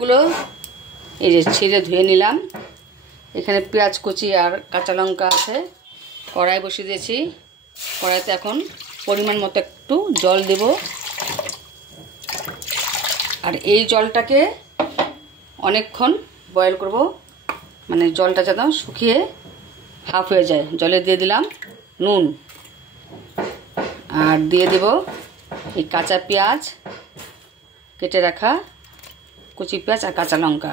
গুলো এই যে ছিঁড়ে ধুয়ে নিলাম। এখানে পেঁয়াজ কুচি আর কাঁচা লঙ্কা আছে। কড়াই বসিয়ে দিয়েছি। কড়াইতে এখন পরিমাণ মতো একটু জল দেব। আর এই জলটাকে অনেকক্ষণ বয়েল করব, মানে জলটা যেন শুকিয়ে হাফ হয়ে যায়। জলে দিয়ে দিলাম নুন, আর দিয়ে দেব এই কাঁচা পেঁয়াজ, কেটে রাখা কুচি পেঁয়াজ আর কাঁচা লঙ্কা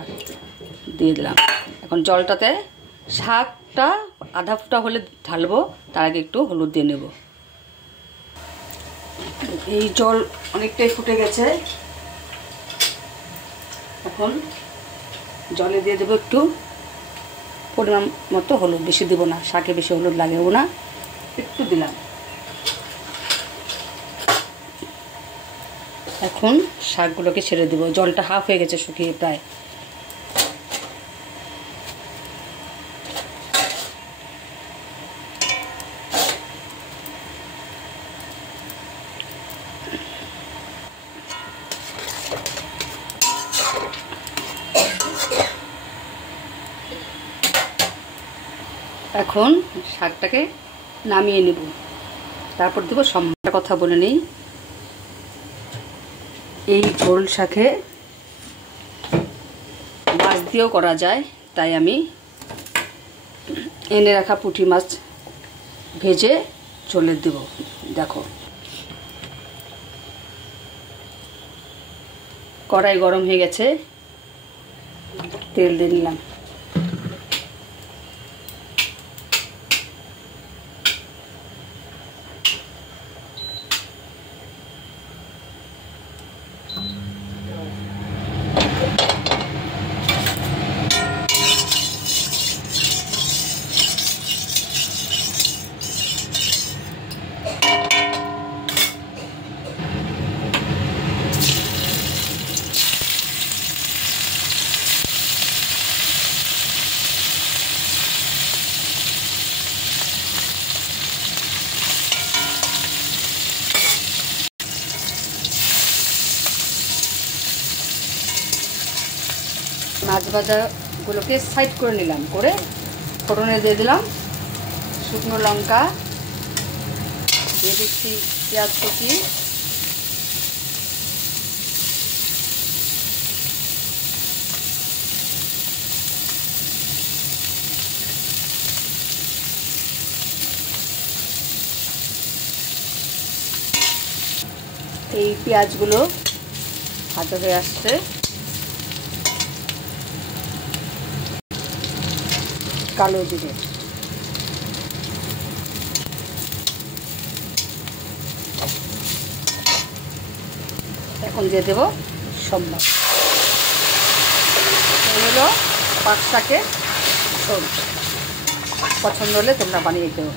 দিয়ে দিলাম। এখন জলটাতে শাকটা আধা ফুটা হলে ঢালবো, তার আগে একটু হলুদ দিয়ে নেব। এই জল অনেকটাই ফুটে গেছে। এখন জলে দিয়ে দেবো একটু পরিমাণ মতো হলুদ, বেশি দেবো না, শাকে বেশি হলুদ লাগেও না, একটু দিলাম। এখন শাকগুলোকে ছেড়ে দেবো। জলটা হাফ হয়ে গেছে শুকিয়ে প্রায়। এখন শাকটাকে নামিয়ে নেব, তারপর দেবো সম্মানটা। কথা বলে নিই, এই ঝোল শাকে মাছ দিয়েও করা যায়, তাই আমি এনে রাখা পুঁটি মাছ ভেজে ঝোলে দেব। দেখো, কড়াই গরম হয়ে গেছে, তেল দিয়ে নিলাম। মাছ ভাজাগুলোকে সাইড করে নিলাম, করে ফোড়নে দিয়ে দিলাম শুকনো লঙ্কা, দিয়ে দিচ্ছি পেঁয়াজ কুচি, এই পেঁয়াজগুলো ভাজা হয়ে আসছে। কালো জিরে, এখন দিয়ে দেবো সম্বার। হলো পাঁচ শাকের ঝোল। পছন্দ হলে তোমরা বানিয়ে দেবো।